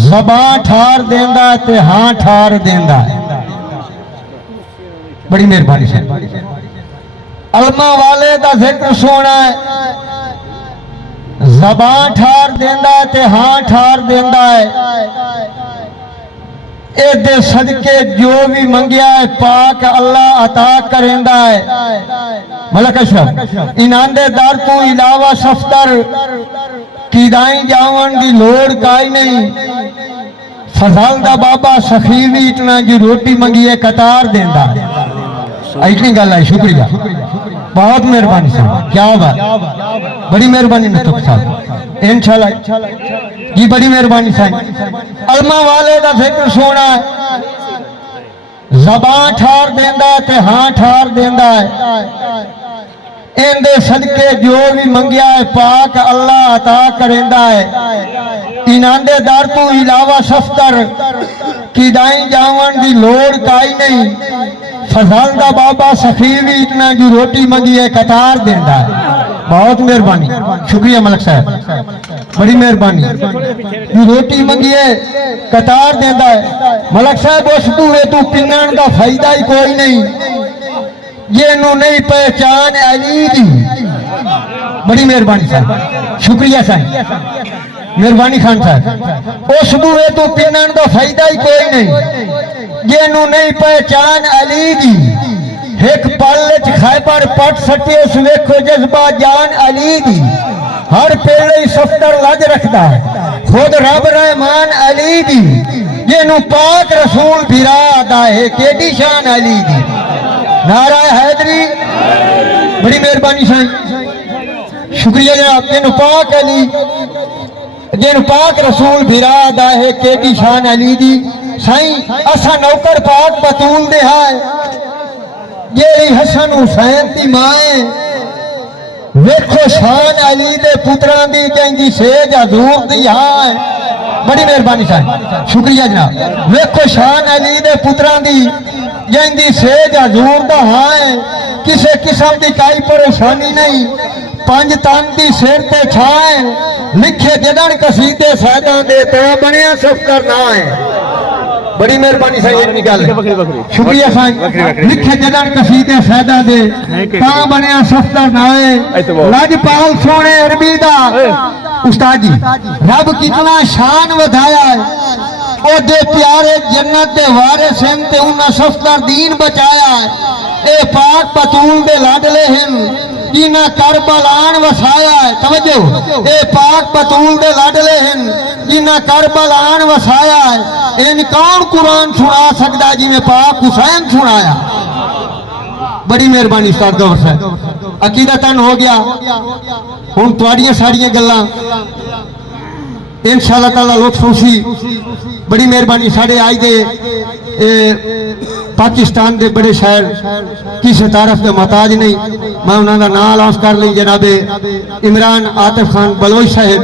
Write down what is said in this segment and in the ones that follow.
ज़बान ठार देंदा ते हां ठार देंदा है। बड़ी मेहरबानी से अलमा वाले दा जिक्र सोना है। ज़बान ठार देंदा ते हां ठार देंदा है। एदे सदके जो भी मंगिया है पाक अल्लाह अता करेंदा है। मलक अशरफ इन्हां दे दर तो इलावा सफ्तर कीदाई जावन दी लोड़ काई नहीं। फजल दा बाबा सखी भी इतना जी रोटी मंगी है कतार देंदा है। इतनी गल है। शुक्रिया बहुत मेहरबानी साहब, क्या बात, बड़ी मेहरबानी नतुक साहब, इंशाल्लाह जी बड़ी मेहरबानी साहब। अलमा वाले का जिक्र सोना है। ज़बान ठार देंदा ते हां ठार देंदा है। इंदे सदके जो भी मंगिया है पाक अल्लाह अता करेंदा है। इन्हां दे दर तो इलावा सफ्तर कीदाई जावन दी लोड़ काई नहीं। फजल दा बाबा सखी भी इतना जी रोटी मंगी है कतार देंदा है। बहुत मेहरबानी, शुक्रिया मलक साहब, बड़ी मेहरबानी। जी रोटी मंगी है कतार देंदा है। मलक साहब उस बूहे तू पिनण दा फायदा ही कोई नहीं ये नू नहीं पहचान अली दी। बड़ी मेहरबानी साहब, शुक्रिया साहब, मेहरबानी खान साहब। उस बूहे तू पिनण दा फायदा ही कोई नहीं ये नू नहीं पहचान अली दी। एक पल च खैबर पट सटे उस वेखो जज्बा जान अली दी। हर पेड़े सफ्तर लज रखता है खुद रब रहमान अली दी। ये नू पाक रसूल फिरा दा है केडी शान अली दी। नारा हैदरी, बड़ी मेहरबानी साईं, शुक्रिया जनाब। जिन पाक अली जिन पाक रसूल फिरा दा है केडी शान अली दी। साईं असा नौकर पाक बतूल दे है जेड़ी हसन हुसैन दी माए वेखो शान अली दे पुत्रां दी जंदी सेज हजूर दी है। बड़ी मेहरबानी साहब, शुक्रिया जनाब। वेखो शान अली दे पुत्रां दी जंदी सेज हजूर दा है। किसे किस्म दी कोई परेशानी नहीं पंज तन दी सिर ते छाए। लिखे जदन कसीदे सैदा दे ता बनया सफ्तर ना है। बड़ी मेहरबानी साईं, शुक्रिया साईं। लिखे जदन कसीदे सैदा दे ता बनया सफ्तर ना है। लजपाल सोने अरबी दा उस्ताद जी रब कितना शान वधाया है। ओदे प्यारे जन्नत दे वारिस हैं ते उन्हां सफ्तर दीन बचाया है। ए पाक बतूल दे लाडले हैं जिन्हां करबलान वसाया है। तवज्जो, ए पाक बतूल दे लाडले हैं जिन्हां करबलान वसाया है। इन कौन कुरान सुना सकदा जिवें पाक हुसैन सुनाया। बड़ी मेहरबानी उस्ताद गौर साहब, अकीदतन हो गया। हुण तुहाड़ियां सारियां गल्लां इंशाअल्लाह ताला लुत्फ उसी। बड़ी मेहरबानी साढ़े आज दे पाकिस्तान के बड़े शहर किसी तारफ के मोहताज नहीं। मैं उन्होंने नाम अनाउंस कर ली। जनाबे इमरान आतिफ खान बलोच साहेब,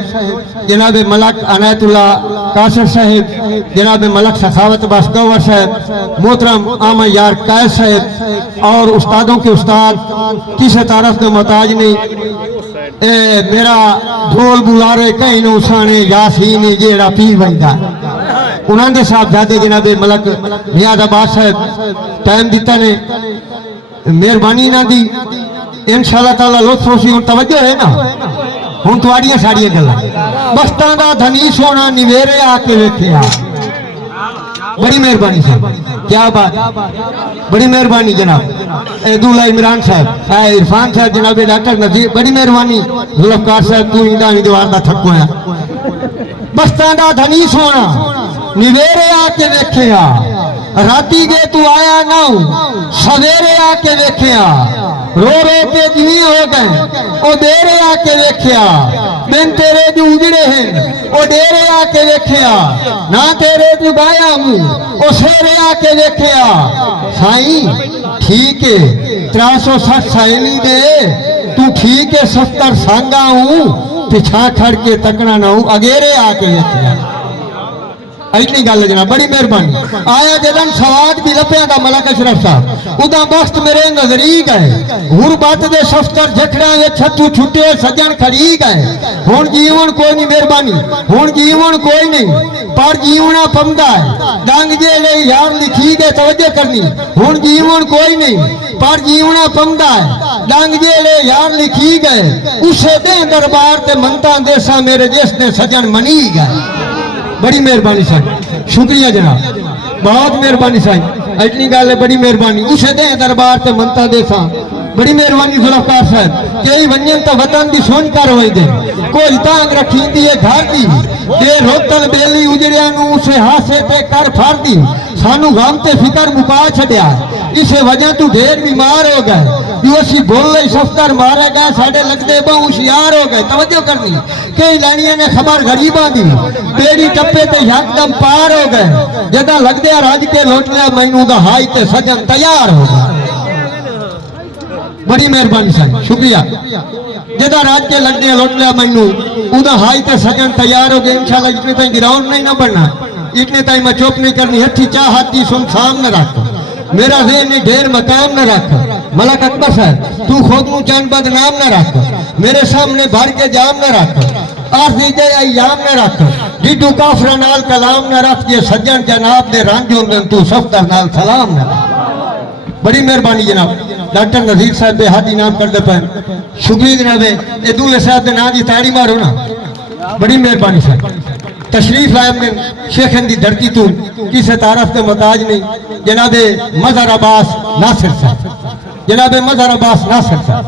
जनाबे मलक अनायतुल्ला कासिर साहेब, जनाबे मलक सखावत बस गवर साहेब, मोहतरम आमा यार कैद साहेब और उस्तादों के उस्ताद किसी तारफ के मोहताज नहीं। मेरा ढोल बुलारे कहीं उसाने यासीन जेड़ा पी बंदा उन्होंने साहबजादे जनाबे मलक मियादाबाद साहब टाइम दिता ने। मेहरबानी इन्हां दी इंशाअल्लाह ताला लुत्फ होसी। हुण तवज्जो है ना, हुण तुहाड़ियां सारियां गल्लां बस्तां दा धनी सोना निवेरे आके वेखिया। बड़ी मेहरबानी साहब, क्या बात, बड़ी मेहरबानी जनाब। एदुल्ला इमरान साहब, इरफान साहब, जनाबे डॉक्टर नजीर, बड़ी मेहरबानी। जुल्फकार साहब तू इंदा दीवार दा थक होया। बस्तां दा धनी सोना निवेरे आके वेखिया। राती जे तू आया ना सवेरे आके वेखिया। रो रो के जिनी हो गए ओ देरे आके वेखिया। दिन तेरे जो उजड़े हैं ओ डेरे आके वेखिया। ना तेरे जो गाया मुंह ओ सेरे आके वेखिया। साईं ठीक है 360 सहेली दे तू ठीक है 70 सांगा हूँ पिछा खड़ के तकना ना हूँ अगेरे आके वेखिया। इतनी गल जना, बड़ी मेहरबानी। आया जदन सवाद भी लभ्या दा मलक अशरफ साहब उदा बख्त मेरे नजरी गए गुरबत दे सफ्तर झखड़ा ये छतू छुटे सजन खड़ी गए हुन जीवन कोई नहीं मेहरबानी हुन जीवन कोई नहीं पर जीवना पमदा है दंग जे ले यार लिखी गए तवज्जो करनी हुन जीवन कोई नहीं पर जीवना पमदा है दंग जे ले यार लिखी गए उसे दे दरबार ते मनता देसा मेरे जिसने सजन मनी गए। बड़ी मेहरबानी साहब शुक्रिया जनाब बहुत मेहरबानी साहब इतनी गल है बड़ी मेहरबानी उसे दे दरबार ते मनता देसा बड़ी मेहरबानी गुलफ्तार साहब कई वंजन तो वतन की सोच कर होई दे कोई तांग रखींदी है घर दी के रोतन बेली उजड़िया नु उसे हासे ते कर फारदी सानू गम ते फिकर मुका छड़िया इसे वजह तू ढेर बीमार हो गए जो असी बोल सफ्तर मारे गए साढ़े लगते बहु होशियार हो गए तवज्जो करनी कई लानिया ने खबर गरीबा दी बेड़ी टप्पे ते यकदम पार हो गए जदा लगदे रज के लोट लिया मैनू दा हाई ते सजन तैयार हो गए। बड़ी मेहरबानी साहब शुक्रिया जदा राज के लगदे लोट लिया मैनू उदा हाई ते सजन तैयार हो गए इंशाल्लाह इतने ताई गिराउंड नहीं ना बनना इतने ताई मैं चुप नहीं करनी हथी चाहती सुन सामने रख मेरा ज़हन ढेर मकाम न रख मलक अकबर साहब तू खुद नू चंद बदनाम न रख मेरे सामने भर के जाम न रख आरज़ी दे अयाम न रख जिडू काफरा नाल कलाम न रख जे सज्जन जनाब दे रंज होंदे तू सफ्तर नाल सलाम न रख। बड़ी मेहरबानी जनाब डॉक्टर नज़ीर साहब बेहद इनाम करते पे शुक्रिया जनाब ये दूल्हे साहब के नाम की ताड़ी मारो ना बड़ी मेहरबानी साहब तशरीफ लाए में शेखन की धरती तू किसी तारफ के मोहताज नहीं जनाबे मजहर अब्बास नासिर साहब जनाबे मजहर अब्बास नासिर साहब